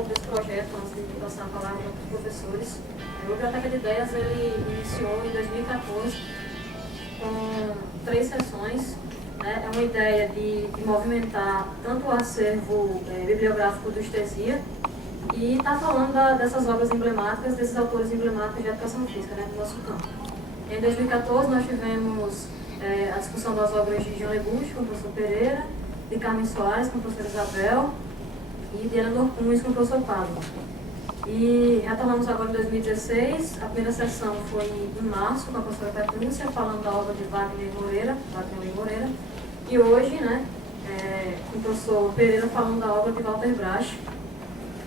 pouco desse projeto, antes de passar a palavra para os professores. O Biblioteca de Ideias ele iniciou em 2014 com 3 sessões. Né? É uma ideia de movimentar tanto o acervo bibliográfico do Estesia e está falando dessas obras emblemáticas, desses autores emblemáticos de educação física, né, do nosso campo. Em 2014 nós tivemos a discussão das obras de Jean Lebuche com o professor Pereira, de Carmen Soares com a professora Isabel e de Ana Dorcunhos com o professor Pablo. E retornamos agora em 2016, a primeira sessão foi em março com a professora Petrúcia, falando da obra de Wagner Moreira, e hoje, né, com o professor Pereira falando da obra de Walter Brasch.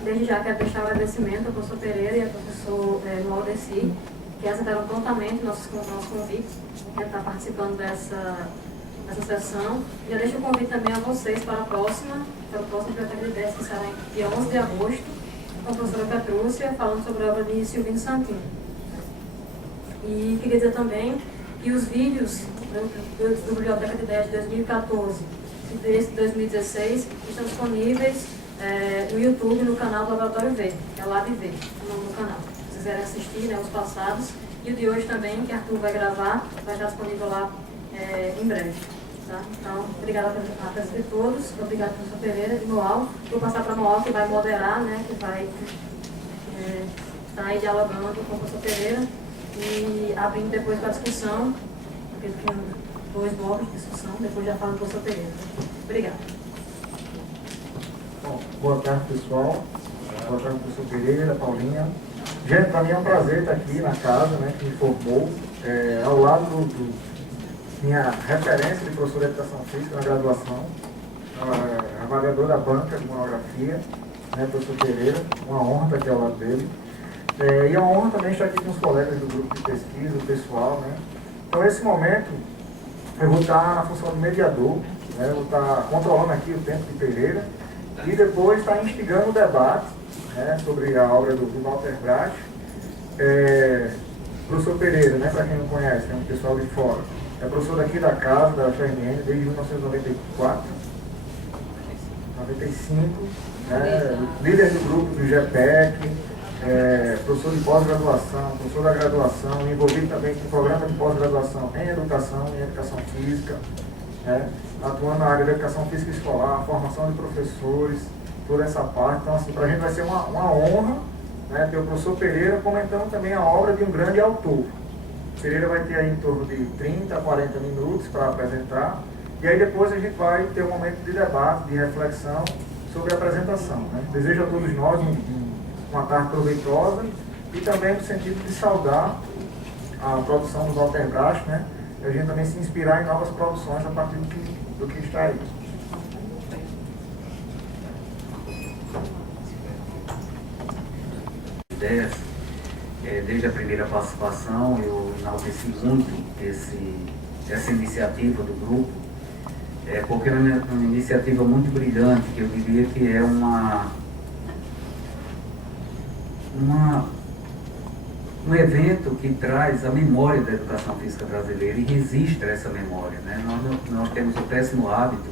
Desde já quero deixar o agradecimento ao professor Pereira e ao professor Maldeci, que aceitaram prontamente nosso convite para estar participando dessa sessão. E eu deixo o convite também a vocês para a próxima Biblioteca de Ideias, que será em dia 11 de agosto, com a professora Petrúcia, falando sobre a obra de Silvino Santini. E queria dizer também que os vídeos do Biblioteca de Ideias de 2014 e desse de 2016 estão disponíveis no YouTube, no canal do Laboratório V, que é Lab V, o nome do canal. Se quiserem assistir, né, os passados, e o de hoje também, que Arthur vai gravar, vai estar disponível lá em breve. Tá? Então, obrigada a presença de todos, obrigado professor Pereira e Noal. Vou passar para Noal, que vai moderar, né, que vai estar aí dialogando com o professor Pereira e abrindo depois para a discussão, porque tem 2 blocos de discussão, depois já falo com o professor Pereira. Obrigada. Bom, boa tarde, pessoal. Boa tarde, professor Pereira, Paulinha. Gente, para mim é um prazer estar aqui na casa, né, que me formou, ao lado minha referência de professor de educação física na graduação, avaliador da banca de monografia, né, professor Pereira. Uma honra estar aqui ao lado dele. E é uma honra também estar aqui com os colegas do grupo de pesquisa, o pessoal, né. Então, nesse momento, eu vou estar na função de mediador, né, eu vou estar controlando aqui o tempo de Pereira, e depois está instigando o debate, né, sobre a obra do Walter Brasch. Professor Pereira, né, para quem não conhece, é um pessoal de fora, é professor daqui da casa, da FRN, desde 1994, 95, né, líder do grupo do GPEC, professor de pós-graduação, professor da graduação, envolvido também com o programa de pós-graduação em educação física, né, atuando na área da educação física escolar, formação de professores, toda essa parte. Então, assim, para a gente vai ser uma honra, né, ter o professor Pereira comentando também a obra de um grande autor. Pereira vai ter aí em torno de 30 a 40 minutos para apresentar, e aí depois a gente vai ter um momento de debate, de reflexão sobre a apresentação. Né? Desejo a todos nós uma tarde proveitosa e também no sentido de saudar a produção do Walter Brasch, né? E a gente também se inspirar em novas produções a partir do que está aí. Ideias, desde a primeira participação, eu enalteci muito essa iniciativa do grupo, porque é uma iniciativa muito brilhante, que eu diria que é um evento que traz a memória da educação física brasileira e registra essa memória. Né? Nós temos o péssimo hábito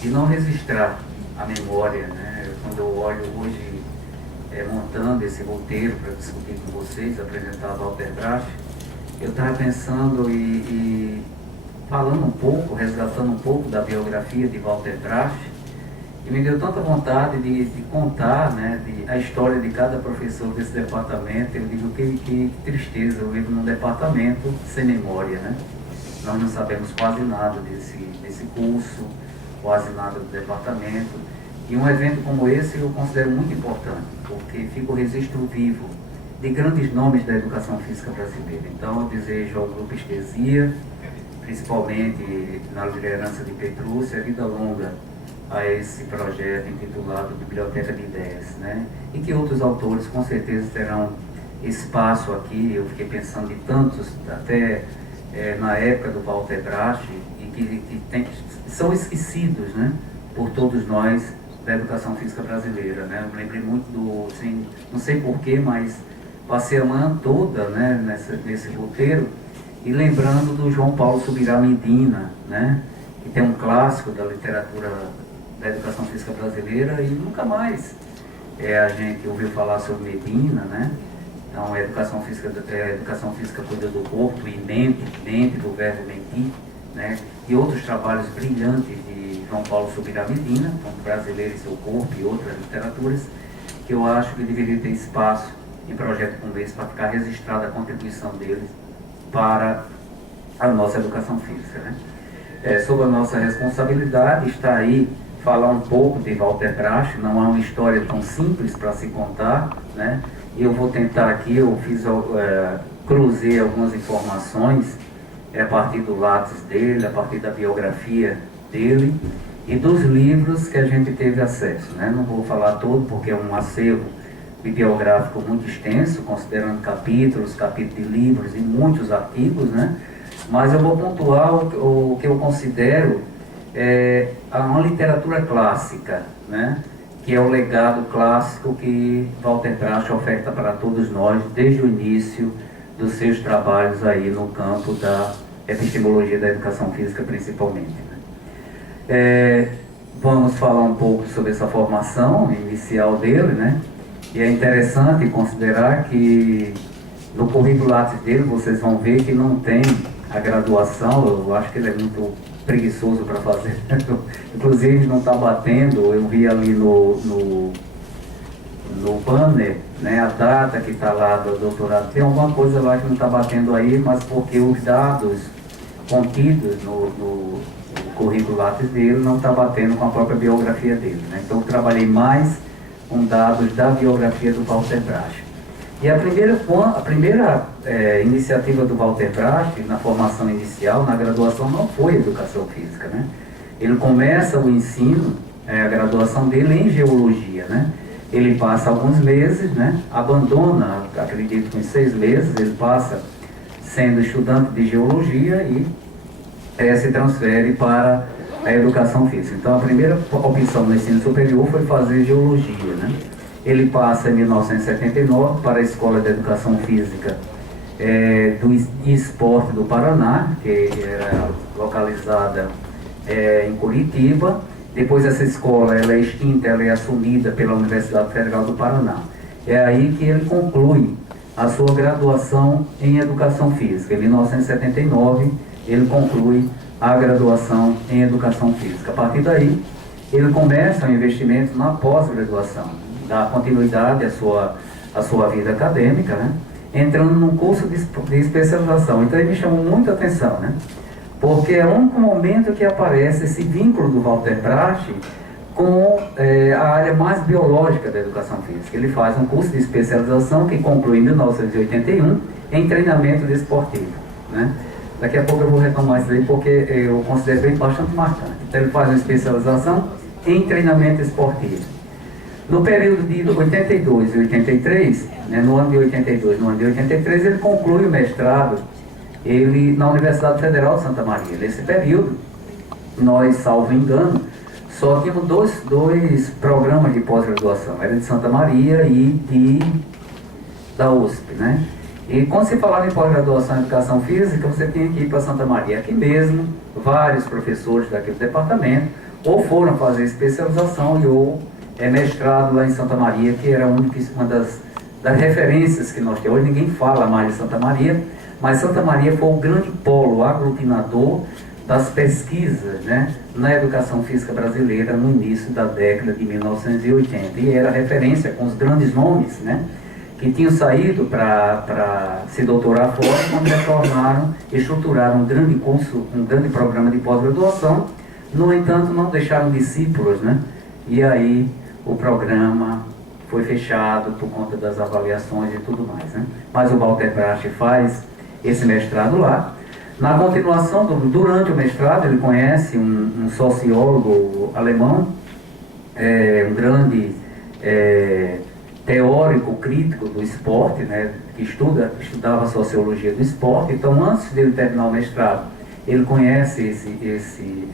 de não registrar a memória. Né? Quando eu olho hoje, montando esse roteiro para discutir com vocês, apresentar Walter Brasch, eu estava pensando e falando um pouco, resgatando um pouco da biografia de Walter Brasch, e me deu tanta vontade de contar, né, a história de cada professor desse departamento. Eu digo que tristeza, eu vivo num departamento sem memória, né? Nós não sabemos quase nada desse curso, quase nada do departamento. E um evento como esse eu considero muito importante, porque fica o registro vivo de grandes nomes da educação física brasileira. Então eu desejo ao Grupo Estesia, principalmente na liderança de Petrúcia, vida longa a esse projeto intitulado Biblioteca de Ideias, né? E que outros autores com certeza terão espaço aqui. Eu fiquei pensando em tantos, até na época do Walter Brasch, e que são esquecidos, né, por todos nós da educação física brasileira, né? Eu me lembrei muito assim, não sei porquê, mas passei a manhã toda, né, nesse roteiro, e lembrando do João Paulo Subirá Medina, né, que tem um clássico da literatura da educação física brasileira, e nunca mais a gente ouviu falar sobre Medina, né? Então, educação física cuida do corpo e mente do verbo mentir, né? E outros trabalhos brilhantes de João Paulo Subirá Medina, como Brasileiro e Seu Corpo e outras literaturas, que eu acho que deveria ter espaço em projeto como esse para ficar registrada a contribuição deles para a nossa educação física, né? Sobre a nossa responsabilidade está aí falar um pouco de Walter Bracht. Não é uma história tão simples para se contar, né? Eu vou tentar aqui, cruzei algumas informações a partir do lápis dele, a partir da biografia dele e dos livros que a gente teve acesso, né? Não vou falar todo porque é um acervo bibliográfico muito extenso, considerando capítulos de livros e muitos artigos, né? Mas eu vou pontuar o que eu considero uma literatura clássica, né? Que é o legado clássico que Walter Bracht oferta para todos nós desde o início dos seus trabalhos aí no campo da epistemologia da educação física principalmente, né? Vamos falar um pouco sobre essa formação inicial dele, né? E é interessante considerar que no currículo Lattes dele vocês vão ver que não tem a graduação. Eu acho que ele é muito preguiçoso para fazer, inclusive não está batendo. Eu vi ali no banner, né, a data que está lá do doutorado, tem alguma coisa lá que não está batendo aí, mas porque os dados contidos no currículo Lattes dele não está batendo com a própria biografia dele, né? Então eu trabalhei mais com dados da biografia do Walter Bracht. E a primeira iniciativa do Walter Bracht na formação inicial, na graduação, não foi educação física, né? Ele começa o ensino, a graduação dele em geologia, né? Ele passa alguns meses, né? Abandona, acredito que em 6 meses, ele passa sendo estudante de geologia e se transfere para a educação física. Então a primeira opção no ensino superior foi fazer geologia, né? Ele passa em 1979 para a Escola de Educação Física do Esporte do Paraná, que era localizada em Curitiba. Depois essa escola ela é extinta, ela é assumida pela Universidade Federal do Paraná. É aí que ele conclui a sua graduação em Educação Física. Em 1979 ele conclui a graduação em Educação Física. A partir daí ele começa o investimento na pós-graduação, dar continuidade à sua vida acadêmica, né? Entrando num curso de especialização. Então ele me chamou muita atenção, né? Porque é o único momento que aparece esse vínculo do Walter Bracht com a área mais biológica da educação física. Ele faz um curso de especialização que conclui em 1981 em treinamento desportivo, né? Daqui a pouco eu vou retomar isso aí porque eu considero bem bastante marcante. Então ele faz uma especialização em treinamento esportivo. No período de 82 e 83, né, no ano de 82 e no ano de 83, ele conclui o mestrado na Universidade Federal de Santa Maria. Nesse período, nós, salvo engano, só tínhamos dois programas de pós-graduação. Era de Santa Maria e da USP, né? E quando se falava em pós-graduação em Educação Física, você tinha que ir para Santa Maria. Aqui mesmo, vários professores daquele departamento ou foram fazer especialização ou mestrado lá em Santa Maria, que era uma das referências que nós temos. Hoje ninguém fala mais de Santa Maria, mas Santa Maria foi o grande polo aglutinador das pesquisas, né, na educação física brasileira no início da década de 1980. E era referência com os grandes nomes, né, que tinham saído para se doutorar fora, quando retornaram, estruturaram um grande curso, um grande programa de pós-graduação. No entanto, não deixaram discípulos, né? E aí o programa foi fechado por conta das avaliações e tudo mais, né? Mas o Walter Bracht faz esse mestrado lá. Na continuação, durante o mestrado, ele conhece um sociólogo alemão, um grande teórico crítico do esporte, né? Que estudava a sociologia do esporte. Então, antes dele terminar o mestrado, ele conhece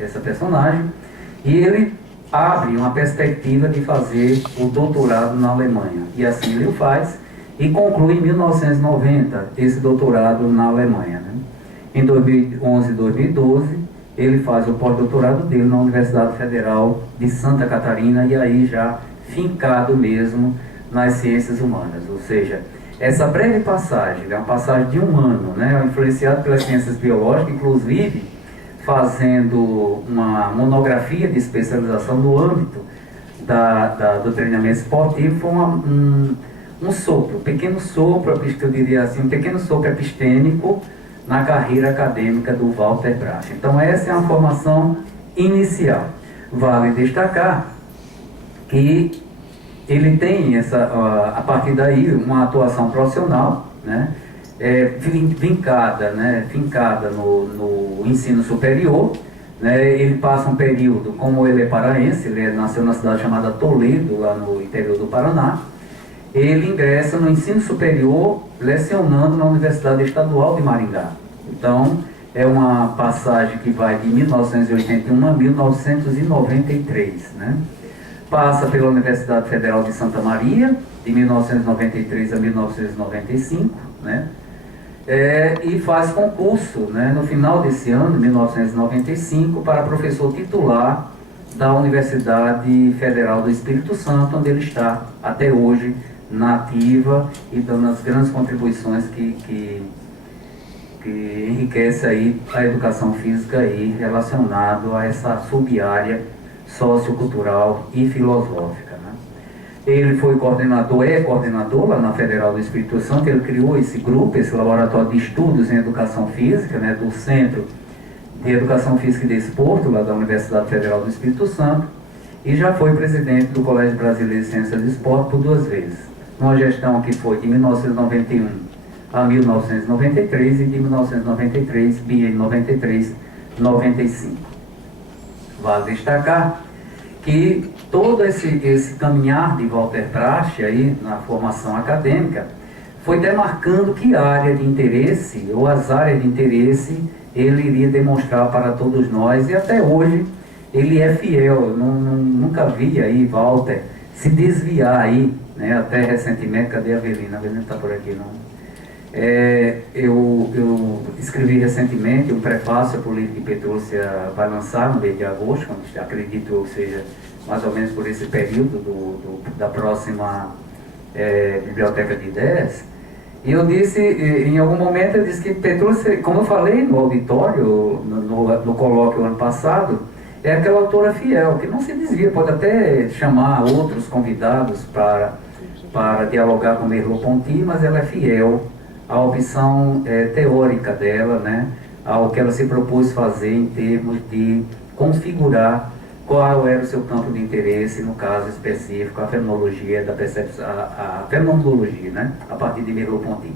essa personagem e ele abre uma perspectiva de fazer o doutorado na Alemanha. E assim ele o faz e conclui em 1990 esse doutorado na Alemanha, né? Em 2011 e 2012, ele faz o pós-doutorado dele na Universidade Federal de Santa Catarina e aí já fincado mesmo nas ciências humanas, ou seja, essa breve passagem, é uma passagem de um ano, né, influenciado pelas ciências biológicas, inclusive fazendo uma monografia de especialização no âmbito do treinamento esportivo, foi um sopro, um pequeno sopro, eu diria assim, um pequeno sopro epistêmico na carreira acadêmica do Walter Bracha. Então essa é uma formação inicial. Vale destacar que ele tem a partir daí uma atuação profissional, né, fincada no ensino superior, né. Ele passa um período, como ele é paraense, ele nasceu na cidade chamada Toledo, lá no interior do Paraná. Ele ingressa no ensino superior lecionando na Universidade Estadual de Maringá. Então, é uma passagem que vai de 1981 a 1993, né? Passa pela Universidade Federal de Santa Maria, de 1993 a 1995, né? E faz concurso, né, no final desse ano, 1995, para professor titular da Universidade Federal do Espírito Santo, onde ele está até hoje na ativa e dando as grandes contribuições que enriquece aí a educação física aí relacionado a essa sub-área sociocultural e filosófica, né? Ele foi coordenador lá na Federal do Espírito Santo. Ele criou esse grupo, esse laboratório de estudos em educação física, né, do Centro de Educação Física e Desporto, lá da Universidade Federal do Espírito Santo, e já foi presidente do Colégio Brasileiro de Ciências do Esporte por 2 vezes. Uma gestão que foi de 1991 a 1993 e de 1993, biênio 93-95. Vale destacar que todo esse caminhar de Walter Bracha aí na formação acadêmica foi demarcando que área de interesse, ou as áreas de interesse, ele iria demonstrar para todos nós, e até hoje ele é fiel. Eu nunca vi aí Walter se desviar aí, né, até recentemente. Cadê a Avelina? A Avelina está por aqui, não? Eu escrevi recentemente um prefácio para o livro que Petrúcia vai lançar no mês de agosto, quando acredito eu seja mais ou menos por esse período da próxima Biblioteca de Ideias. E eu disse, em algum momento, eu disse que Petrúcia, como eu falei no auditório, no colóquio ano passado, é aquela autora fiel, que não se desvia, pode até chamar outros convidados para dialogar com Merleau-Ponty, mas ela é fiel à opção teórica dela, né, ao que ela se propôs fazer em termos de configurar qual era o seu campo de interesse, no caso específico, a fenomenologia da percepção, a fenomenologia, né, a partir de Merleau-Ponty.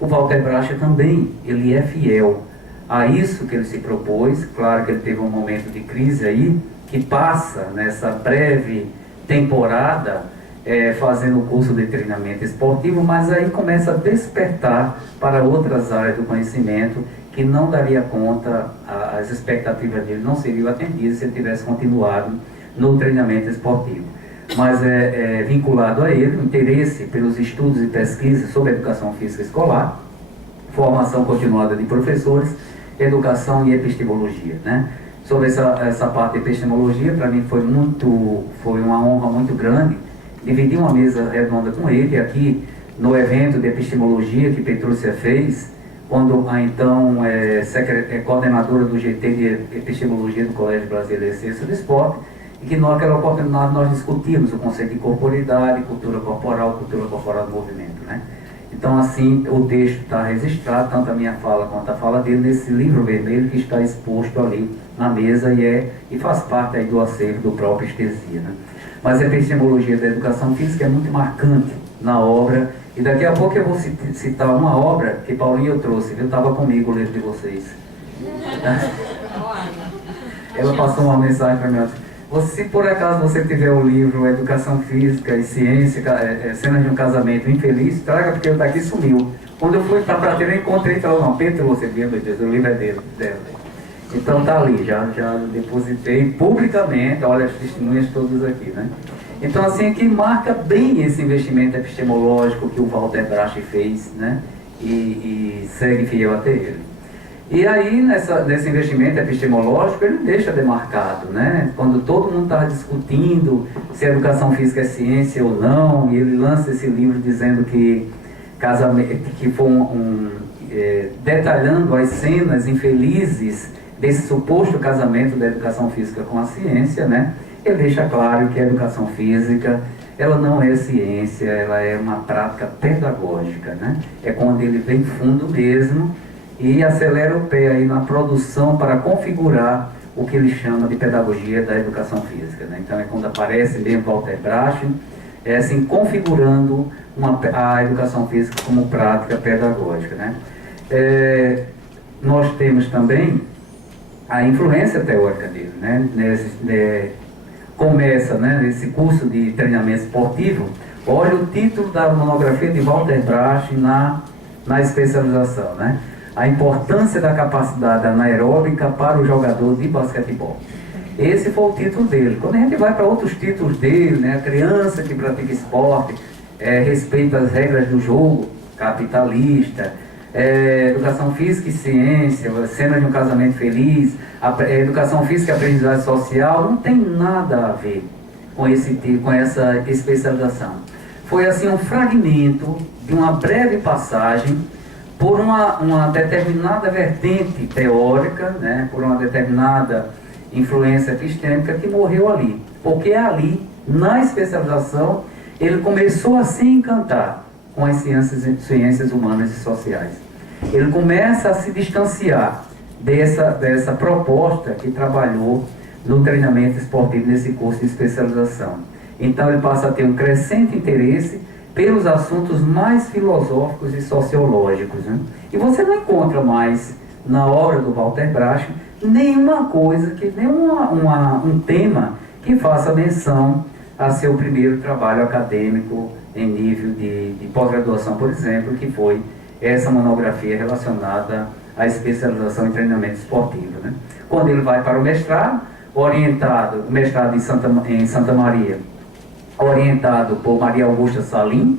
O Walter Bracha também, ele é fiel a isso que ele se propôs. Claro que ele teve um momento de crise aí, que passa nessa breve temporada fazendo o curso de treinamento esportivo, mas aí começa a despertar para outras áreas do conhecimento que não daria conta, as expectativas dele não seriam atendidas se ele tivesse continuado no treinamento esportivo. Mas vinculado a ele o interesse pelos estudos e pesquisas sobre educação física escolar, formação continuada de professores, educação e epistemologia, né? Sobre essa parte de epistemologia, para mim foi uma honra muito grande dividir uma mesa redonda com ele aqui no evento de epistemologia que Petrúcia fez, quando a então coordenadora do GT de epistemologia do Colégio Brasileiro de Ciências do Esporte, e que naquela oportunidade nós discutimos o conceito de corporeidade, cultura corporal do movimento, né? Então, assim, o texto está registrado, tanto a minha fala quanto a fala dele, nesse livro vermelho que está exposto ali na mesa e faz parte aí do acervo do próprio Estesia, né? Mas a epistemologia da educação física é muito marcante na obra, e daqui a pouco eu vou citar uma obra que Paulinho eu trouxe, viu? Estava comigo o livro de vocês. Ela passou uma mensagem para mim. Se por acaso você tiver o livro Educação Física e Ciência, Cenas de um Casamento Infeliz, traga, porque eu daqui sumiu. Quando eu fui para a prateleira, encontrei e falei, não, Pedro, você viu, meu Deus, o livro é dela. Então tá ali, já depositei publicamente, olha as testemunhas todas aqui, né? Então, assim, que marca bem esse investimento epistemológico que o Walter Bracha fez, né? E segue fiel até ele. E aí, nesse investimento epistemológico, ele deixa demarcado, né? Quando todo mundo estava discutindo se a educação física é ciência ou não, e ele lança esse livro dizendo que foi detalhando as cenas infelizes desse suposto casamento da educação física com a ciência, né? Ele deixa claro que a educação física, ela não é ciência, ela é uma prática pedagógica, né? É quando ele vem fundo mesmo e acelera o pé aí na produção para configurar o que ele chama de pedagogia da educação física, né? Então é quando aparece mesmo Walter Bracho, assim, configurando a educação física como prática pedagógica, né? Nós temos também a influência teórica dele, né? Começa, né, esse curso de treinamento esportivo. Olha o título da monografia de Walter Bracho na especialização, né? A importância da capacidade anaeróbica para o jogador de basquetebol. Esse foi o título dele. Quando a gente vai para outros títulos dele, né, a criança que pratica esporte, respeita as regras do jogo capitalista, educação física e ciência, cena de um casamento feliz, educação física e aprendizagem social, não tem nada a ver com essa especialização. Foi assim um fragmento de uma breve passagem por uma determinada vertente teórica, né, por uma determinada influência epistêmica que morreu ali. Porque ali, na especialização, ele começou a se encantar com as ciências humanas e sociais. Ele começa a se distanciar dessa proposta que trabalhou no treinamento esportivo nesse curso de especialização. Então ele passa a ter um crescente interesse pelos assuntos mais filosóficos e sociológicos, né? E você não encontra mais na obra do Walter Bracho nenhuma coisa, um tema que faça menção a seu primeiro trabalho acadêmico em nível de pós-graduação, por exemplo, que foi essa monografia relacionada à especialização em treinamento esportivo, né? Quando ele vai para o mestrado, mestrado em Santa Maria, orientado por Maria Augusta Salim,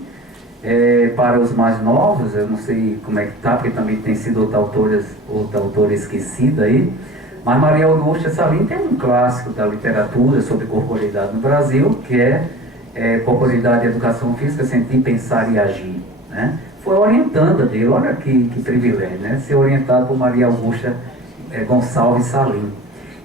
para os mais novos, eu não sei como é que está, porque também tem sido outra autora esquecida aí, mas Maria Augusta Salim tem um clássico da literatura sobre corporeidade no Brasil, que é Corporeidade e Educação Física, Sentir, Pensar e Agir, né? Foi orientanda dele, olha que privilégio, né? Ser orientado por Maria Augusta Gonçalves Salim.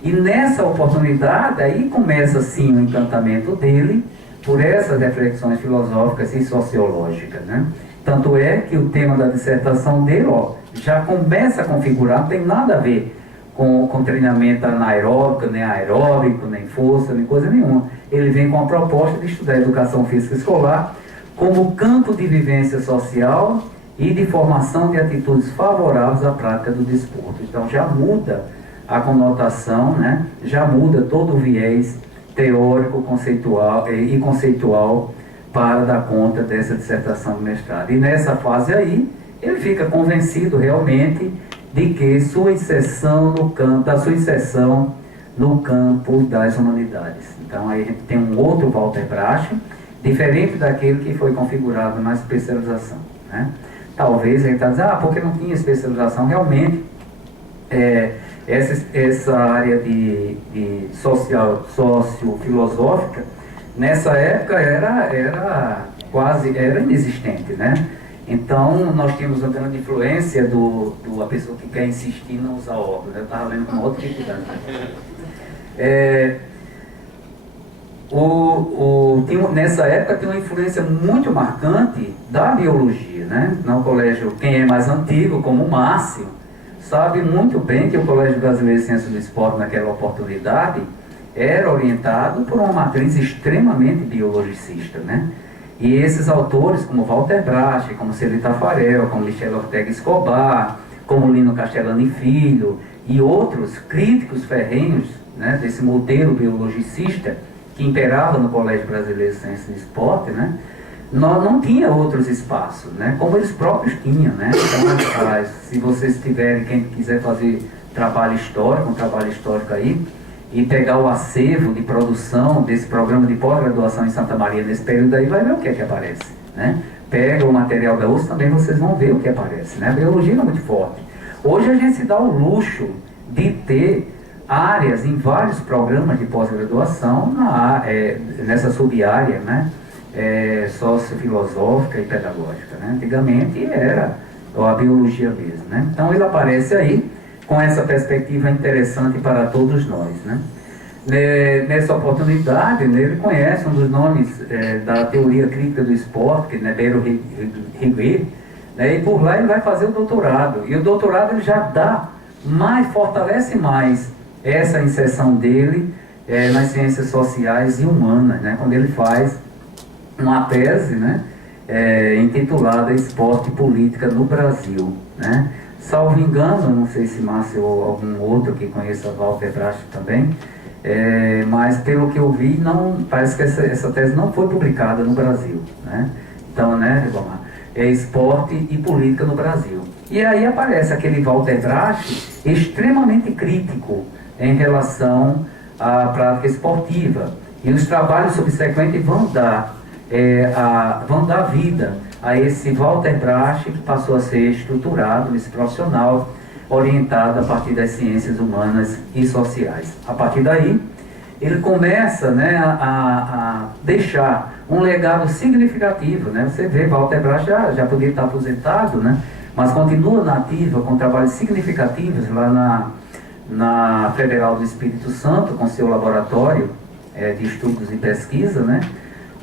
E nessa oportunidade, aí começa sim o encantamento dele por essas reflexões filosóficas e sociológicas, né? Tanto é que o tema da dissertação dele, já começa a configurar, não tem nada a ver com treinamento anaeróbico, nem aeróbico, nem força, nem coisa nenhuma. Ele vem com a proposta de estudar educação física escolar como campo de vivência social e de formação de atitudes favoráveis à prática do desporto. Então já muda a conotação, né? Já muda todo o viés teórico, conceitual para dar conta dessa dissertação de mestrado. E nessa fase aí, ele fica convencido realmente de que sua inserção no campo das humanidades. Então aí a gente tem um outro Walter Bracho, diferente daquele que foi configurado na especialização, né? Talvez a gente está dizendo, porque não tinha especialização. Realmente, essa área de sociofilosófica, nessa época era inexistente, né? Então, nós tínhamos uma grande influência a pessoa que quer insistir em não usar óculos. Eu estava lendo com uma outra dificuldade. Nessa época tem uma influência muito marcante da biologia, né? No colégio, quem é mais antigo, como o Márcio, sabe muito bem que o Colégio Brasileiro de Ciências do Esporte, naquela oportunidade, era orientado por uma matriz extremamente biologicista, né? E esses autores, como Walter Bracho, como Celi Tafarel, como Michel Ortega Escobar, como Lino Castellani Filho, e outros críticos ferrenhos, né, desse modelo biologicista que imperava no Colégio Brasileiro de Ciências do Esporte, né? Não tinha outros espaços, né? Como eles próprios tinham, né? Então, se vocês tiverem, quem quiser fazer um trabalho histórico aí, e pegar o acervo de produção desse programa de pós-graduação em Santa Maria nesse período aí, vai ver o que é que aparece, né? Pega o material da USP, também vocês vão ver o que aparece, né? A biologia é muito forte. Hoje a gente se dá o luxo de ter áreas em vários programas de pós-graduação nessa sub-área, né? Sociofilosófica e pedagógica, né? Antigamente era a biologia mesmo, né? Então ele aparece aí com essa perspectiva interessante para todos nós, né? Nessa oportunidade, né, ele conhece um dos nomes da teoria crítica do esporte, que é Nebero Riguet, né? E por lá ele vai fazer o doutorado, e o doutorado ele já fortalece mais essa inserção dele nas ciências sociais e humanas, né? Quando ele faz uma tese, né, intitulada Esporte e Política no Brasil, né? Salvo engano, não sei se Márcio ou algum outro que conheça Walter Bracht também, mas pelo que eu vi, parece que essa tese não foi publicada no Brasil, né? Então, né, Ribamar, Esporte e Política no Brasil. E aí aparece aquele Walter Bracht extremamente crítico em relação à prática esportiva, e os trabalhos subsequentes vão dar vida a esse Walter Bracht, que passou a ser estruturado, esse profissional orientado a partir das ciências humanas e sociais. A partir daí, ele começa, né, a deixar um legado significativo, né? Você vê, Walter Bracht já poderia estar aposentado, né? Mas continua na ativa com trabalhos significativos lá na Federal do Espírito Santo, com seu laboratório de estudos e pesquisa, né?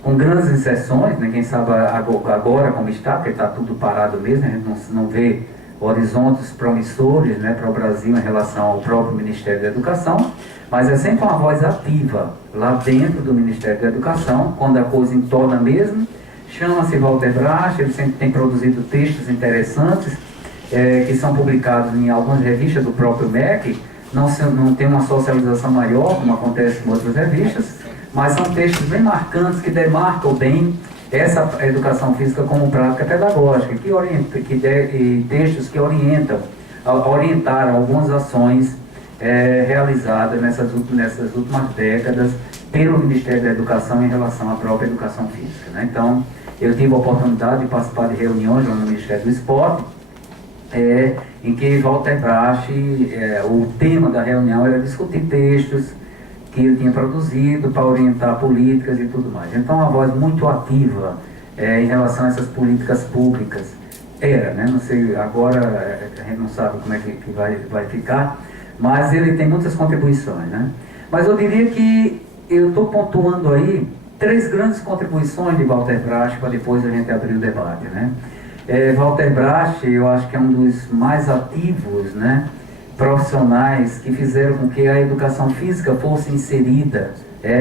Com grandes inserções, né? Quem sabe agora como está, porque está tudo parado mesmo, a gente não vê horizontes promissores, né, para o Brasil em relação ao próprio Ministério da Educação, mas é sempre uma voz ativa lá dentro do Ministério da Educação, quando a coisa entorna mesmo. Chama-se Walter Bracht, ele sempre tem produzido textos interessantes, que são publicados em algumas revistas do próprio MEC, não tem uma socialização maior, como acontece com outras revistas, mas são textos bem marcantes, que demarcam bem essa educação física como prática pedagógica, textos que orientaram algumas ações realizadas nessas últimas décadas pelo Ministério da Educação em relação à própria educação física, né? Então, eu tive a oportunidade de participar de reuniões lá no Ministério do Esporte, em que Walter Bracht, o tema da reunião era discutir textos que ele tinha produzido para orientar políticas e tudo mais. Então, uma voz muito ativa em relação a essas políticas públicas. Né? Não sei, agora a gente não sabe como é que vai ficar, mas ele tem muitas contribuições, né? Mas eu diria que eu estou pontuando aí 3 grandes contribuições de Walter Bracht para depois a gente abrir o debate, né? Walter Bracht, eu acho que é um dos mais ativos, né, profissionais que fizeram com que a educação física fosse inserida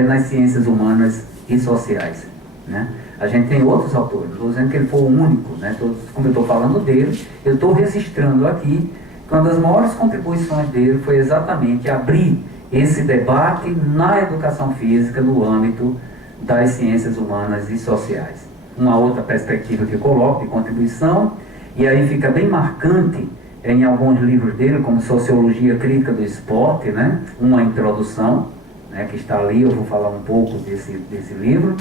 nas ciências humanas e sociais, né? A gente tem outros autores, estou dizendo que ele foi o único, né? Como eu estou falando dele, eu estou registrando aqui que uma das maiores contribuições dele foi exatamente abrir esse debate na educação física no âmbito das ciências humanas e sociais. Uma outra perspectiva que eu coloco de contribuição, e aí fica bem marcante em alguns livros dele, como Sociologia Crítica do Esporte, né? Uma introdução, né, que está ali, eu vou falar um pouco desse livro,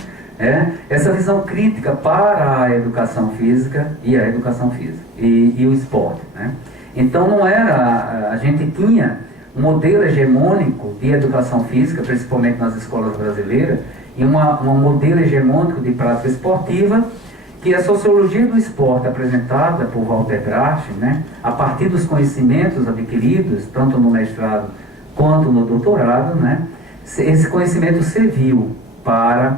essa visão crítica para a educação física e a educação física e o esporte, né? Então não era, a gente tinha um modelo hegemônico de educação física, principalmente nas escolas brasileiras, e um modelo hegemônico de prática esportiva, que a sociologia do esporte apresentada por Walter Bracht, né, a partir dos conhecimentos adquiridos, tanto no mestrado quanto no doutorado, né, esse conhecimento serviu para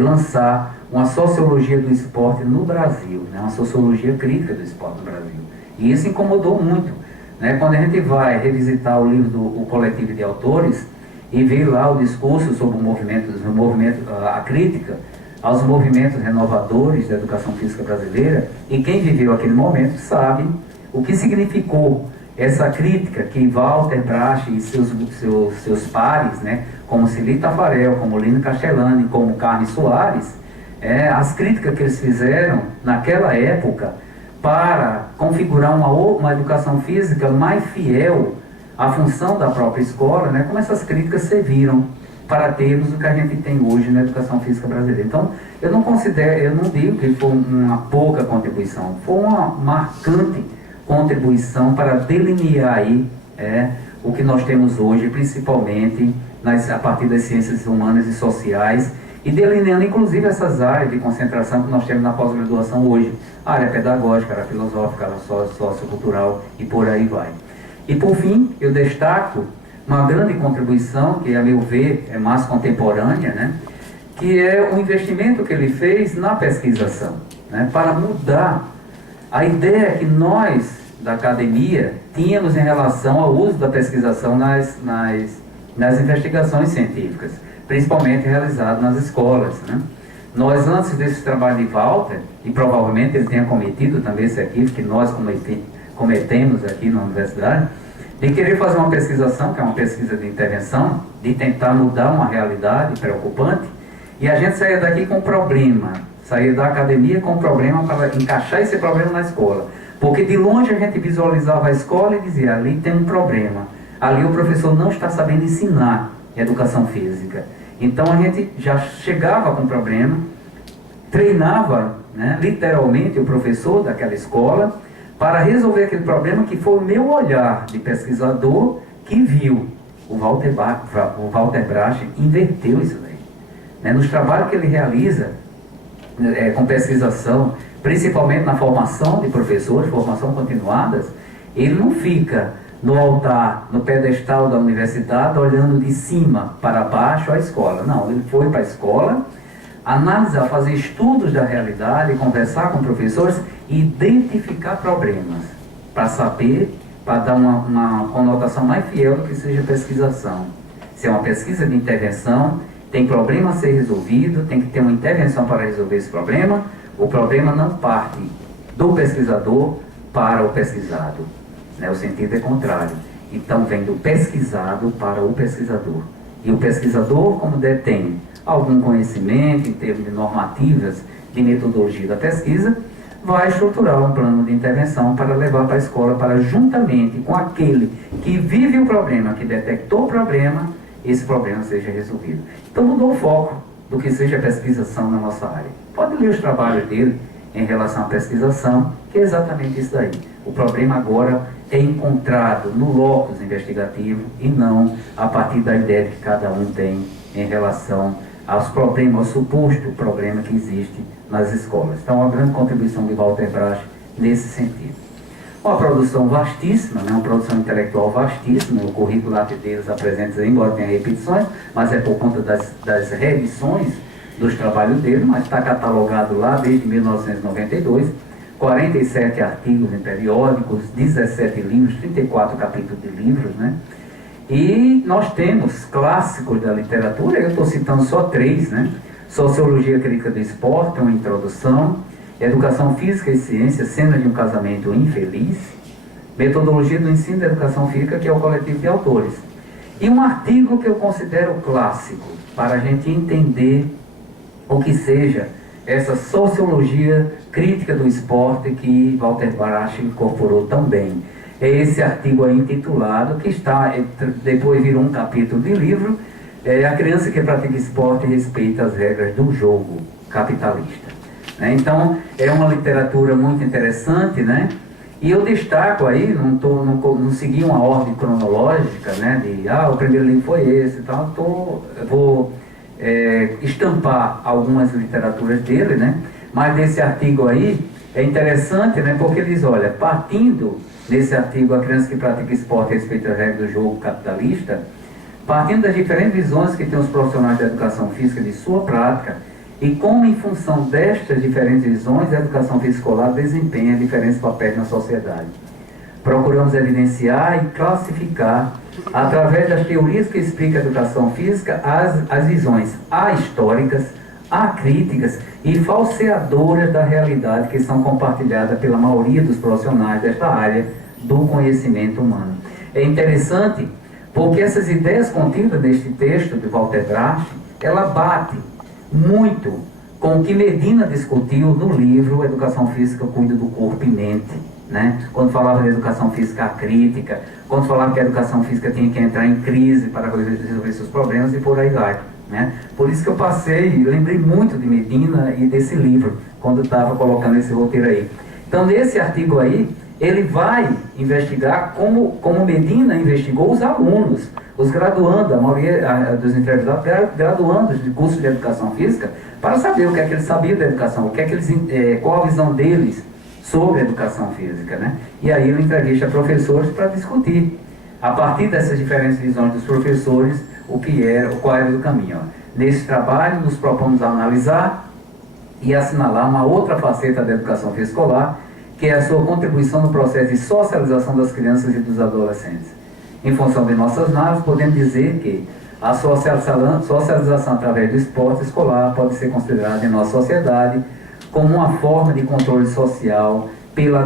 lançar uma sociologia do esporte no Brasil, né, uma sociologia crítica do esporte no Brasil. E isso incomodou muito, né, quando a gente vai revisitar o livro do Coletivo de Autores e ver lá o discurso sobre a crítica aos movimentos renovadores da educação física brasileira, e quem viveu aquele momento sabe o que significou essa crítica que Walter Bracht e seus pares, né, como Celi Tafarel, como Lino Castellani, como Carlos Soares, as críticas que eles fizeram naquela época para configurar uma educação física mais fiel à função da própria escola, né, como essas críticas serviram para termos o que a gente tem hoje na educação física brasileira. Então, eu não digo que foi uma pouca contribuição, foi uma marcante contribuição para delinear aí o que nós temos hoje, principalmente a partir das ciências humanas e sociais, e delineando inclusive essas áreas de concentração que nós temos na pós-graduação hoje, a área pedagógica, a área filosófica, a área sociocultural e por aí vai. E por fim, eu destaco uma grande contribuição, que a meu ver é mais contemporânea, né, que é o investimento que ele fez na pesquisação, né, para mudar a ideia que nós, da academia, tínhamos em relação ao uso da pesquisação nas investigações científicas, principalmente realizado nas escolas, né. Nós, antes desse trabalho de Walter, e provavelmente ele tenha cometido também esse equívoco que nós cometemos aqui na universidade, de querer fazer uma pesquisação, que é uma pesquisa de intervenção, de tentar mudar uma realidade preocupante, e a gente saía daqui com um problema, saía da academia com um problema para encaixar esse problema na escola. Porque de longe a gente visualizava a escola e dizia, ali tem um problema, ali o professor não está sabendo ensinar educação física. Então a gente já chegava com o problema, treinava, né, literalmente o professor daquela escola para resolver aquele problema, que foi o meu olhar de pesquisador que viu. O Walter Brache inverteu isso daí, né? Nos trabalhos que ele realiza com pesquisação, principalmente na formação de professores, formação continuadas, ele não fica no altar, no pedestal da universidade, olhando de cima para baixo a escola. Não, ele foi para a escola, analisar, fazer estudos da realidade, conversar com professores e identificar problemas, para saber, para dar uma conotação mais fiel do que seja pesquisação. Se é uma pesquisa de intervenção, tem problema a ser resolvido, tem que ter uma intervenção para resolver esse problema. O problema não parte do pesquisador para o pesquisado, né? O sentido é contrário. Então vem do pesquisado para o pesquisador. E o pesquisador, como detém algum conhecimento em termos de normativas, de metodologia da pesquisa, vai estruturar um plano de intervenção para levar para a escola, para juntamente com aquele que vive o problema, que detectou o problema, esse problema seja resolvido. Então mudou o foco do que seja pesquisação na nossa área. Pode ler os trabalhos dele em relação à pesquisação, que é exatamente isso daí. O problema agora é encontrado no locus investigativo e não a partir da ideia que cada um tem em relação aos problemas, ao suposto problema que existe nas escolas. Então, uma grande contribuição de Walter Brache nesse sentido. Uma produção vastíssima, né? Uma produção intelectual vastíssima, o currículo lá deles apresenta, embora tenha repetições, mas é por conta das reedições dos trabalhos dele, mas está catalogado lá desde 1992, 47 artigos em periódicos, 17 livros, 34 capítulos de livros, né? E nós temos clássicos da literatura, eu estou citando só 3, né? Sociologia Crítica do Esporte, uma introdução, Educação Física e Ciência, Cena de um Casamento Infeliz, Metodologia do Ensino da Educação Física, que é o coletivo de autores. E um artigo que eu considero clássico, para a gente entender o que seja essa sociologia crítica do esporte que Walter Brache incorporou tão bem. É esse artigo aí intitulado, que está, depois virou um capítulo de livro, A Criança que Pratica Esporte Respeita as Regras do Jogo Capitalista. Né? Então, é uma literatura muito interessante, né? E eu destaco aí, não segui uma ordem cronológica, né? O primeiro livro foi esse e tal, vou estampar algumas literaturas dele, né? Mas desse artigo aí, é interessante, né? Porque ele diz, olha, partindo desse artigo, A Criança que Pratica Esporte Respeita as Regras do Jogo Capitalista, partindo das diferentes visões que têm os profissionais da educação física de sua prática, e como em função destas diferentes visões, a educação física escolar desempenha diferentes papéis na sociedade. Procuramos evidenciar e classificar, através das teorias que explicam a educação física, as visões ahistóricas, acríticas e falseadoras da realidade que são compartilhadas pela maioria dos profissionais desta área do conhecimento humano. É interessante porque essas ideias contidas neste texto de Walter Brache, ela bate muito com o que Medina discutiu no livro Educação Física Cuida do Corpo e Mente, né? Quando falava de educação física crítica, quando falava que a educação física tinha que entrar em crise para resolver seus problemas e por aí vai, né? Por isso que eu lembrei muito de Medina e desse livro, quando estava colocando esse roteiro aí. Então, nesse artigo aí, ele vai investigar como Medina investigou os alunos, os graduandos, a maioria dos entrevistados, graduandos de curso de educação física, para saber o que é que eles sabiam da educação, o que é que eles, qual a visão deles sobre a educação física, né? E aí ele entrevista professores para discutir, a partir dessas diferentes visões dos professores, qual era o caminho. Ó. Nesse trabalho, nos propomos analisar e assinalar uma outra faceta da educação física escolar, que é a sua contribuição no processo de socialização das crianças e dos adolescentes. Em função de nossas análises, podemos dizer que a socialização através do esporte escolar pode ser considerada em nossa sociedade como uma forma de controle social pela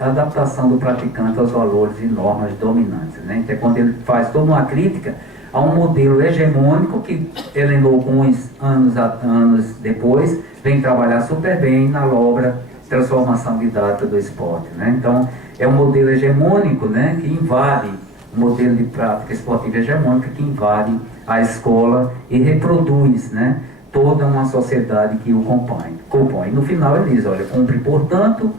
adaptação do praticante aos valores e normas dominantes. Né? Então, quando ele faz toda uma crítica a um modelo hegemônico que ele, alguns anos depois, vem trabalhar super bem na obra Transformação Didática do Esporte. Né? Então, é um modelo hegemônico, né, que invade, um modelo de prática esportiva hegemônica que invade a escola e reproduz, né, toda uma sociedade que o compõe. No final ele diz, olha, cumpre, portanto,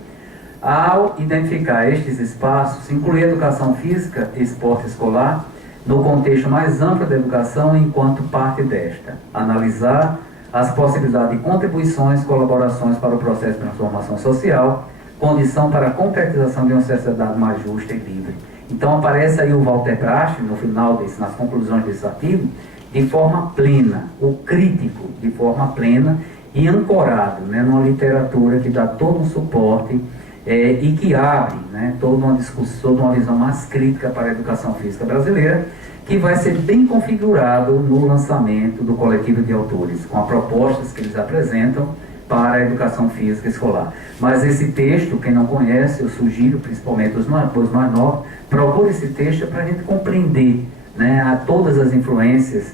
ao identificar estes espaços, incluir a educação física e esporte escolar no contexto mais amplo da educação enquanto parte desta, analisar as possibilidades de contribuições, colaborações para o processo de transformação social, condição para a concretização de uma sociedade mais justa e livre. Então aparece aí o Walter Bracht, no final nas conclusões desse artigo, de forma plena, o crítico de forma plena e ancorado, né, numa literatura que dá todo um suporte e que abre, né, toda uma discussão, toda uma visão mais crítica para a educação física brasileira, que vai ser bem configurado no lançamento do coletivo de autores, com as propostas que eles apresentam para a educação física escolar. Mas esse texto, quem não conhece, eu sugiro, principalmente os mais novos, procure esse texto para a gente compreender, né, todas as influências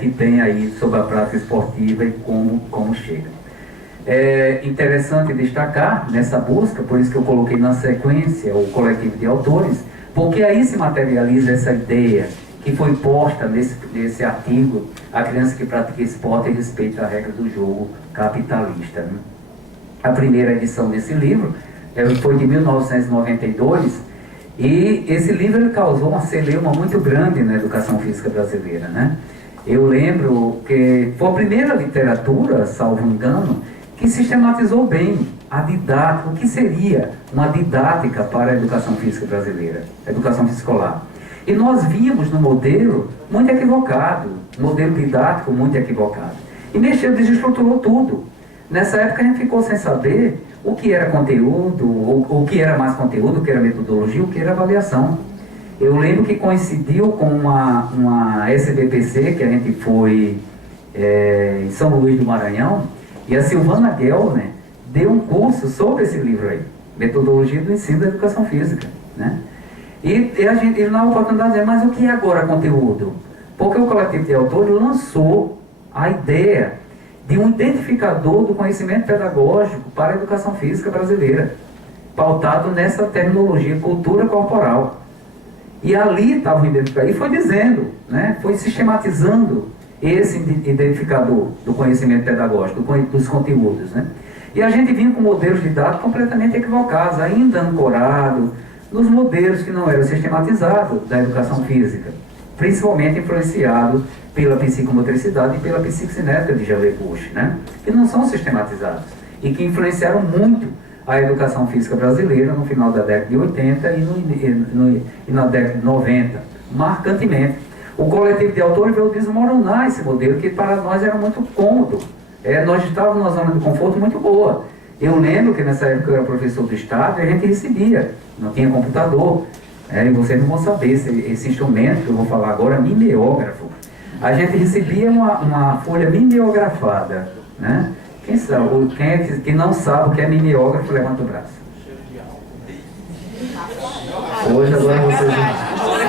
que tem aí sobre a prática esportiva e como chega. É interessante destacar nessa busca, por isso que eu coloquei na sequência o coletivo de autores, porque aí se materializa essa ideia que foi posta nesse artigo, a criança que pratica esporte respeita a regra do jogo capitalista. Né? A primeira edição desse livro foi de 1992, e esse livro ele causou uma celeuma muito grande na educação física brasileira. Né? Eu lembro que foi a primeira literatura, salvo engano, que sistematizou bem a didática, o que seria uma didática para a educação física brasileira, a educação física escolar. E nós víamos no modelo muito equivocado, modelo didático muito equivocado. E mexeu, desestruturou tudo. Nessa época a gente ficou sem saber o que era conteúdo, o que era mais conteúdo, o que era metodologia, o que era avaliação. Eu lembro que coincidiu com uma SBPC, que a gente foi em São Luís do Maranhão, e a Silvana Guelner deu um curso sobre esse livro aí, Metodologia do Ensino da Educação Física, né? E a gente, na oportunidade, dizia, mas o que é agora conteúdo? Porque o coletivo de autores lançou a ideia de um identificador do conhecimento pedagógico para a educação física brasileira, pautado nessa terminologia cultura corporal. E ali estava o identificador, e foi dizendo, né, foi sistematizando esse identificador do conhecimento pedagógico, dos conteúdos. Né? E a gente vinha com modelos didáticos completamente equivocados, ainda ancorados nos modelos que não eram sistematizados da educação física, principalmente influenciados pela psicomotricidade e pela psicocinética de Gerlach Bush, né? Que não são sistematizados e que influenciaram muito a educação física brasileira no final da década de 80 e na década de 90, marcantemente. O coletivo de autores veio desmoronar esse modelo, que para nós era muito cômodo. Nós estávamos numa zona de conforto muito boa. Eu lembro que nessa época eu era professor do Estado e a gente recebia, não tinha computador. E vocês não vão saber, esse instrumento que eu vou falar agora, mimeógrafo. A gente recebia uma folha mimeografada. Né? Quem não sabe o que é mimeógrafo, levanta o braço. Hoje agora vocês...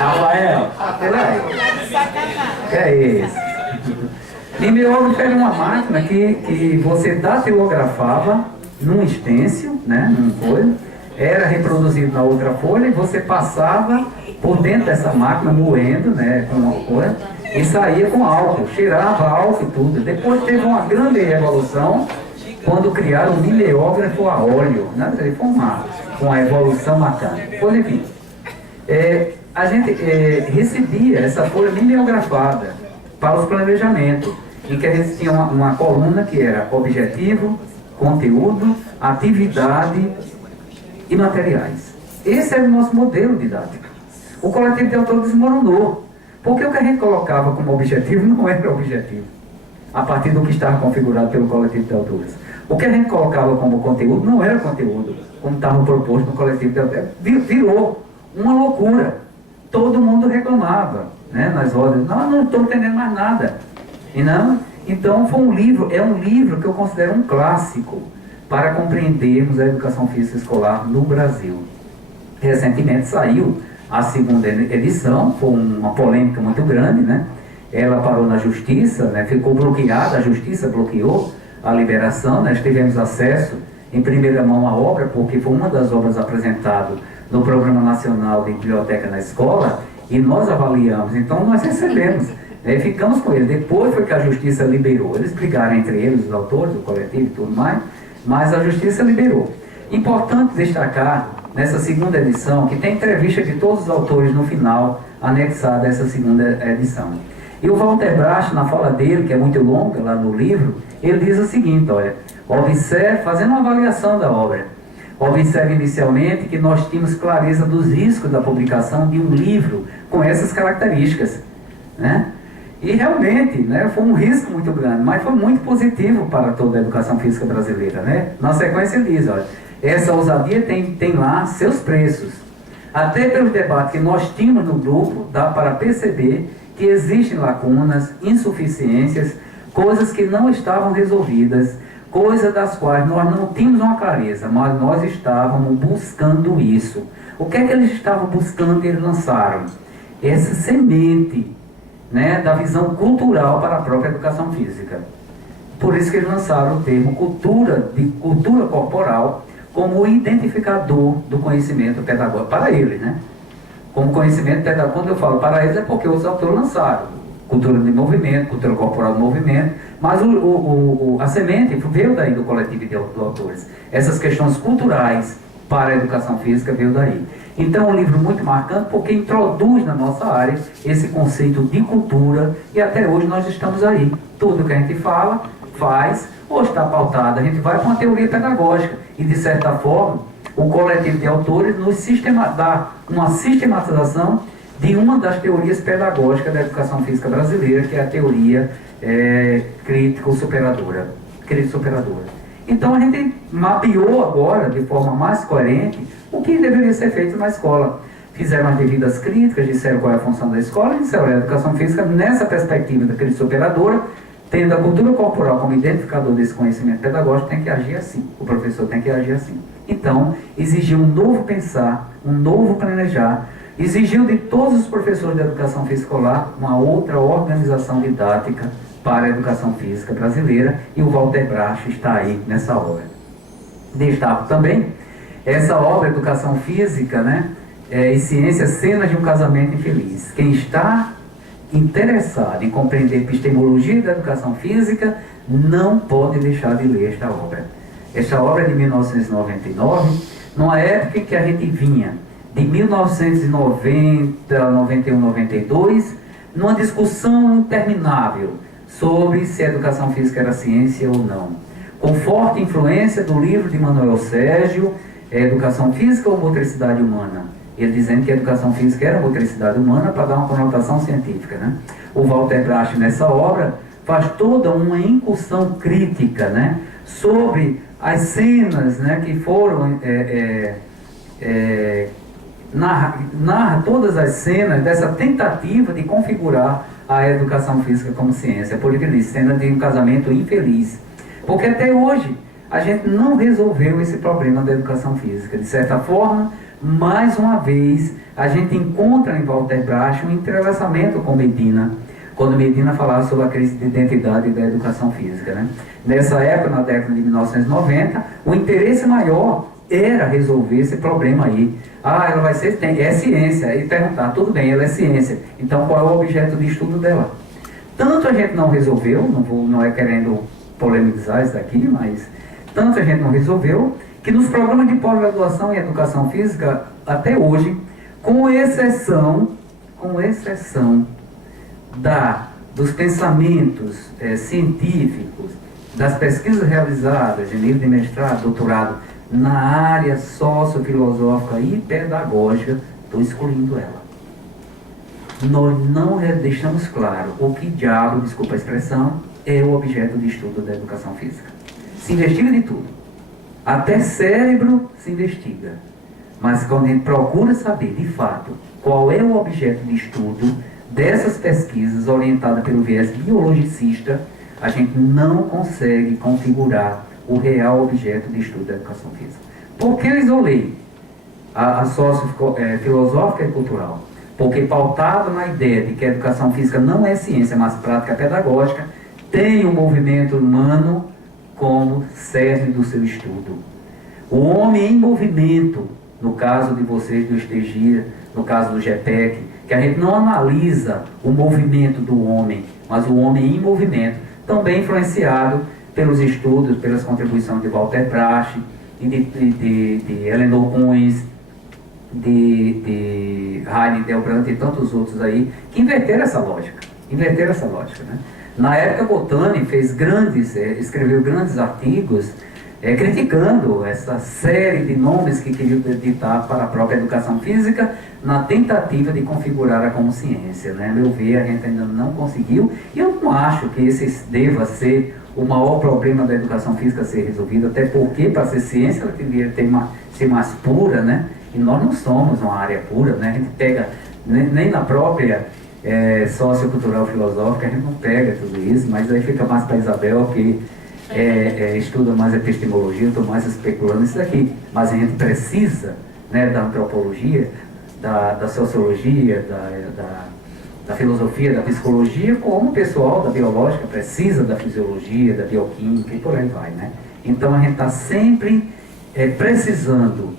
Rafael, peraí. Que é isso? Mimeógrafo era uma máquina que você datilografava num stencil, né, num folha, era reproduzido na outra folha e você passava por dentro dessa máquina moendo, né, com uma coisa, e saía com álcool, cheirava álcool e tudo. Depois teve uma grande revolução quando criaram o mimeógrafo a óleo, né? Foi uma com a evolução marcante. Pois enfim, a gente recebia essa folha mimeografada para os planejamentos, em que a gente tinha uma coluna que era objetivo, conteúdo, atividade e materiais. Esse era o nosso modelo didático. O coletivo de autores desmoronou, porque o que a gente colocava como objetivo não era objetivo, a partir do que estava configurado pelo coletivo de autores. O que a gente colocava como conteúdo não era conteúdo, como estava proposto no coletivo de autores. Virou uma loucura. Todo mundo reclamava, né, nas rodas. Não estou entendendo mais nada. E não, então foi um livro que eu considero um clássico para compreendermos a educação física escolar no Brasil. Recentemente saiu a segunda edição, foi uma polêmica muito grande, né? Ela parou na justiça, né? Ficou bloqueada, a justiça bloqueou a liberação, nós tivemos acesso em primeira mão à obra, porque foi uma das obras apresentadas no Programa Nacional de Biblioteca na Escola, e nós avaliamos, então nós recebemos, ficamos com ele. Depois foi que a justiça liberou, eles brigaram entre eles, os autores, o coletivo e tudo mais, mas a justiça liberou. Importante destacar, nessa segunda edição, que tem entrevista de todos os autores no final, anexada a essa segunda edição. E o Walter Bracho, na fala dele, que é muito longa lá no livro, ele diz o seguinte, olha, observe, fazendo uma avaliação da obra, observe inicialmente que nós tínhamos clareza dos riscos da publicação de um livro com essas características, né? E realmente, né, foi um risco muito grande, mas foi muito positivo para toda a educação física brasileira, né? Na sequência ele diz, olha, essa ousadia tem lá seus preços. Até pelos debates que nós tínhamos no grupo, dá para perceber que existem lacunas, insuficiências, coisas que não estavam resolvidas, coisas das quais nós não tínhamos uma clareza, mas nós estávamos buscando isso. O que é que eles estavam buscando e eles lançaram? Essa semente, né, da visão cultural para a própria educação física. Por isso que eles lançaram o termo cultura corporal como identificador do conhecimento pedagógico para eles, né? Como conhecimento pedagógico, quando eu falo para eles é porque os autores lançaram cultura de movimento, cultura corporal de movimento, mas a semente veio daí do coletivo de autores. Essas questões culturais para a educação física veio daí. Então é um livro muito marcante porque introduz na nossa área esse conceito de cultura e até hoje nós estamos aí. Tudo que a gente fala, faz ou está pautado, a gente vai com a teoria pedagógica e de certa forma o coletivo de autores nos dá uma sistematização de uma das teorias pedagógicas da educação física brasileira, que é a teoria crítico-superadora. Então a gente mapeou agora, de forma mais coerente, o que deveria ser feito na escola. Fizeram as devidas críticas, disseram qual é a função da escola, e disseram a educação física, nessa perspectiva da crítico-superadora, tendo a cultura corporal como identificador desse conhecimento pedagógico, tem que agir assim. O professor tem que agir assim. Então, exigiu um novo pensar, um novo planejar, exigiu de todos os professores de educação física escolar uma outra organização didática para a educação física brasileira, e o Walter Bracho está aí nessa obra. Destaco também essa obra, Educação Física, né, e Ciência, Cenas de um Casamento Infeliz. Quem está interessado em compreender a epistemologia da educação física não pode deixar de ler esta obra. Esta obra é de 1999, numa época em que a gente vinha de 1990, 91, 92, numa discussão interminável sobre se a educação física era ciência ou não, com forte influência do livro de Manuel Sérgio, Educação Física ou Motricidade Humana, ele dizendo que a educação física era motricidade humana para dar uma conotação científica, né? O Walter Bracho, nessa obra, faz toda uma incursão crítica, né, sobre as cenas, né, que foram narra todas as cenas dessa tentativa de configurar a educação física como ciência. Por isso ele diz, cena de um casamento infeliz, porque até hoje a gente não resolveu esse problema da educação física. De certa forma, mais uma vez, a gente encontra em Walter Bracho um entrelaçamento com Medina, quando Medina falava sobre a crise de identidade da educação física, né? Nessa época, na década de 1990, o interesse maior era resolver esse problema aí. Ela vai ser, é ciência. E perguntar, tudo bem, ela é ciência, então qual é o objeto de estudo dela? Tanto a gente não resolveu, não é querendo polemizar isso daqui, mas tanto a gente não resolveu, que nos programas de pós-graduação em educação física, até hoje, com exceção dos pensamentos científicos, das pesquisas realizadas em nível de mestrado, doutorado, na área sociofilosófica e pedagógica, estou excluindo ela. Nós não deixamos claro o que diabo, desculpa a expressão, é o objeto de estudo da educação física. Se investiga de tudo. Até cérebro se investiga. Mas quando a gente procura saber, de fato, qual é o objeto de estudo dessas pesquisas orientadas pelo viés biologicista, a gente não consegue configurar o real objeto de estudo da educação física. Por que eu isolei a sociofilosófica e cultural? Porque pautado na ideia de que a educação física não é ciência, mas prática pedagógica, tem o movimento humano como cerne do seu estudo. O homem em movimento, no caso de vocês do Estegia, no caso do GEPEC, que a gente não analisa o movimento do homem, mas o homem em movimento, também influenciado pelos estudos, pelas contribuições de Walter Brasch, de Eleanor Kunz, de Heine Delbrand e tantos outros aí, que inverteram essa lógica. Né? Na época, Botani escreveu grandes artigos criticando essa série de nomes que queriam ditar para a própria educação física na tentativa de configurá-la como ciência. Né? A meu ver, a gente ainda não conseguiu, e eu não acho que esse deva ser o maior problema da educação física a ser resolvido, até porque, para ser ciência, ela deveria ser mais pura, né? E nós não somos uma área pura, né? A gente pega, nem na própria sociocultural filosófica, a gente não pega tudo isso, mas aí fica mais para Isabel, que estuda mais epistemologia, eu estou mais especulando isso daqui. Mas a gente precisa, né, da antropologia, da sociologia, da filosofia, da psicologia, como o pessoal da biológica precisa da fisiologia, da bioquímica e por aí vai, né? Então a gente está sempre precisando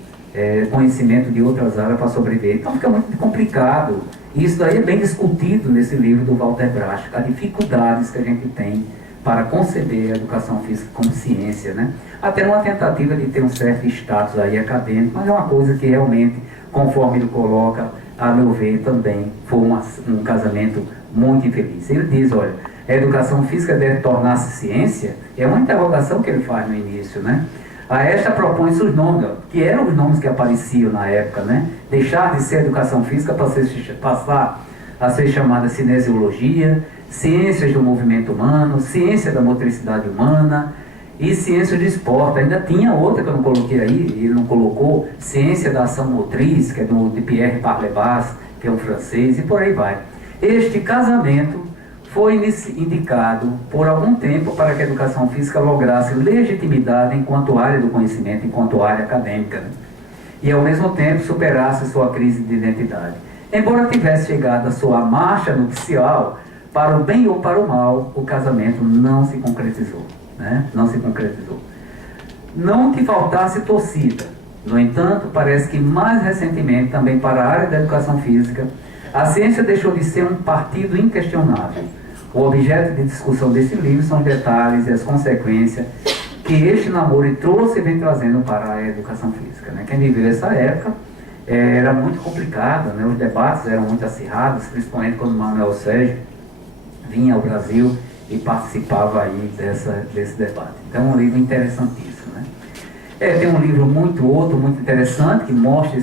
conhecimento de outras áreas para sobreviver. Então fica muito complicado. E isso daí é bem discutido nesse livro do Walter Brasch, as dificuldades que a gente tem para conceber a educação física como ciência, né? Até uma tentativa de ter um certo status aí acadêmico, mas é uma coisa que realmente, conforme ele coloca, a meu ver também foi um casamento muito infeliz. Ele diz, olha, a educação física deve tornar-se ciência, é uma interrogação que ele faz no início, né? A esta propõe-se os nomes, que eram os nomes que apareciam na época, né? Deixar de ser educação física para passar a ser chamada cinesiologia, ciências do movimento humano, ciência da motricidade humana e ciência do esporte. Ainda tinha outra que eu não coloquei aí, ele não colocou, ciência da ação motriz, que é de Pierre Parlebas, que é um francês, e por aí vai. Este casamento foi indicado por algum tempo para que a educação física lograsse legitimidade enquanto área do conhecimento, enquanto área acadêmica, né? E ao mesmo tempo superasse sua crise de identidade. Embora tivesse chegado a sua marcha nupcial, para o bem ou para o mal, o casamento não se concretizou, né? Não se concretizou. Não que faltasse torcida. No entanto, parece que mais recentemente, também para a área da educação física, a ciência deixou de ser um partido inquestionável. O objeto de discussão desse livro são os detalhes e as consequências que este namoro trouxe e vem trazendo para a educação física, né? Quem viveu essa época era muito complicada, né? Os debates eram muito acirrados, principalmente quando Manuel Sérgio vinha ao Brasil e participava aí desse debate. Então é um livro interessantíssimo, né? Tem um livro muito interessante, que mostra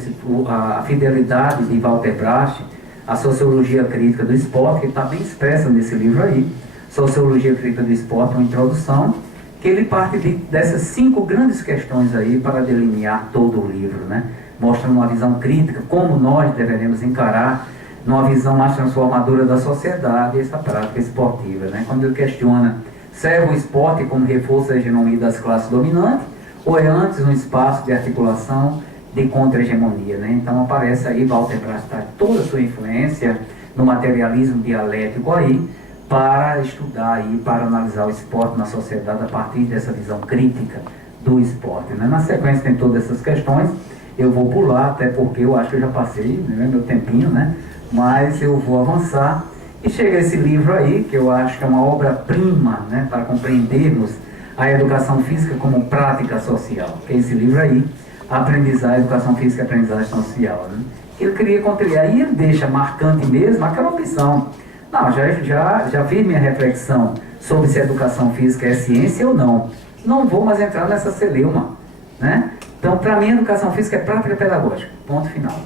a fidelidade de Walter Brasch, a sociologia crítica do esporte, que está bem expressa nesse livro aí, Sociologia Crítica do Esporte, uma introdução, que ele parte dessas 5 grandes questões aí para delinear todo o livro, né? Mostrando uma visão crítica, como nós deveremos encarar numa visão mais transformadora da sociedade essa prática esportiva, né? Quando ele questiona, serve o esporte como reforço da hegemonia das classes dominantes ou é antes um espaço de articulação de contra-hegemonia, né? Então aparece aí Walter Brasch, toda a sua influência no materialismo dialético aí, para estudar aí, para analisar o esporte na sociedade a partir dessa visão crítica do esporte, né? Na sequência tem todas essas questões, eu vou pular, até porque eu acho que eu já passei, né, meu tempinho, né? Mas eu vou avançar e chega esse livro aí, que eu acho que é uma obra-prima, né, para compreendermos a educação física como prática social, que é esse livro aí, Aprendizagem, Educação Física e Aprendizagem Social, né? Ele queria contribuir, aí ele deixa marcante mesmo aquela opção. Não, já fiz minha reflexão sobre se a educação física é ciência ou não. Não vou mais entrar nessa celeuma, né? Então, para mim, a educação física é prática pedagógica, ponto final.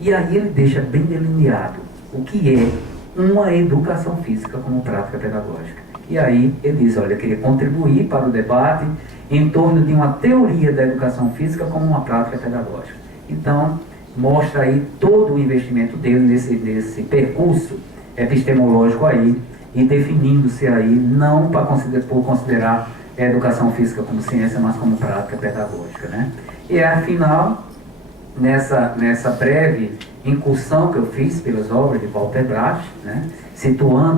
E aí ele deixa bem delineado o que é uma educação física como prática pedagógica. E aí ele diz, olha, eu queria contribuir para o debate em torno de uma teoria da educação física como uma prática pedagógica. Então, mostra aí todo o investimento dele nesse percurso epistemológico aí, e definindo-se aí, não por considerar a educação física como ciência, mas como prática pedagógica, né? E afinal, nessa breve incursão que eu fiz pelas obras de Walter Bracht, né,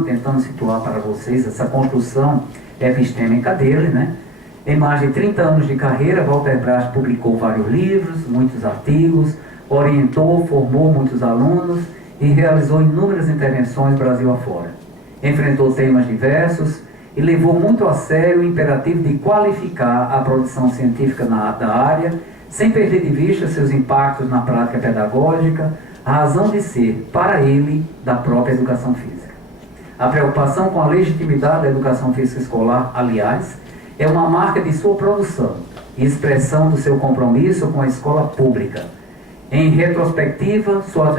tentando situar para vocês essa construção epistêmica dele, né? Em mais de 30 anos de carreira, Walter Bracht publicou vários livros, muitos artigos, orientou, formou muitos alunos e realizou inúmeras intervenções Brasil afora. Enfrentou temas diversos e levou muito a sério o imperativo de qualificar a produção científica da área, sem perder de vista seus impactos na prática pedagógica, a razão de ser, para ele, da própria educação física. A preocupação com a legitimidade da educação física escolar, aliás, é uma marca de sua produção e expressão do seu compromisso com a escola pública. Em retrospectiva, sua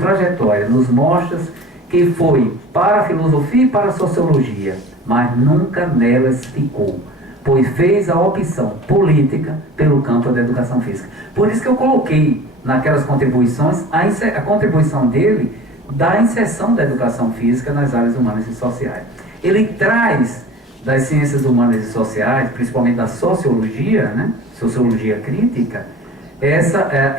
trajetória nos mostra que foi para a filosofia e para a sociologia, mas nunca nelas ficou, pois fez a opção política pelo campo da educação física. Por isso que eu coloquei naquelas contribuições a contribuição dele da inserção da educação física nas áreas humanas e sociais. Ele traz das ciências humanas e sociais, principalmente da sociologia, né, sociologia crítica,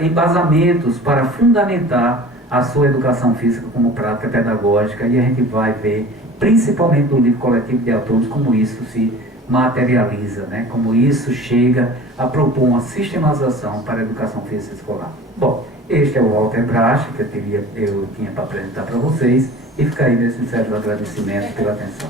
embasamentos para fundamentar a sua educação física como prática pedagógica, e a gente vai ver, principalmente no livro coletivo de autores, como isso se materializa, né? Como isso chega a propor uma sistematização para a educação física escolar. Bom, este é o Walter Bracht, que eu tinha para apresentar para vocês, e fica aí meus sinceros agradecimentos pela atenção.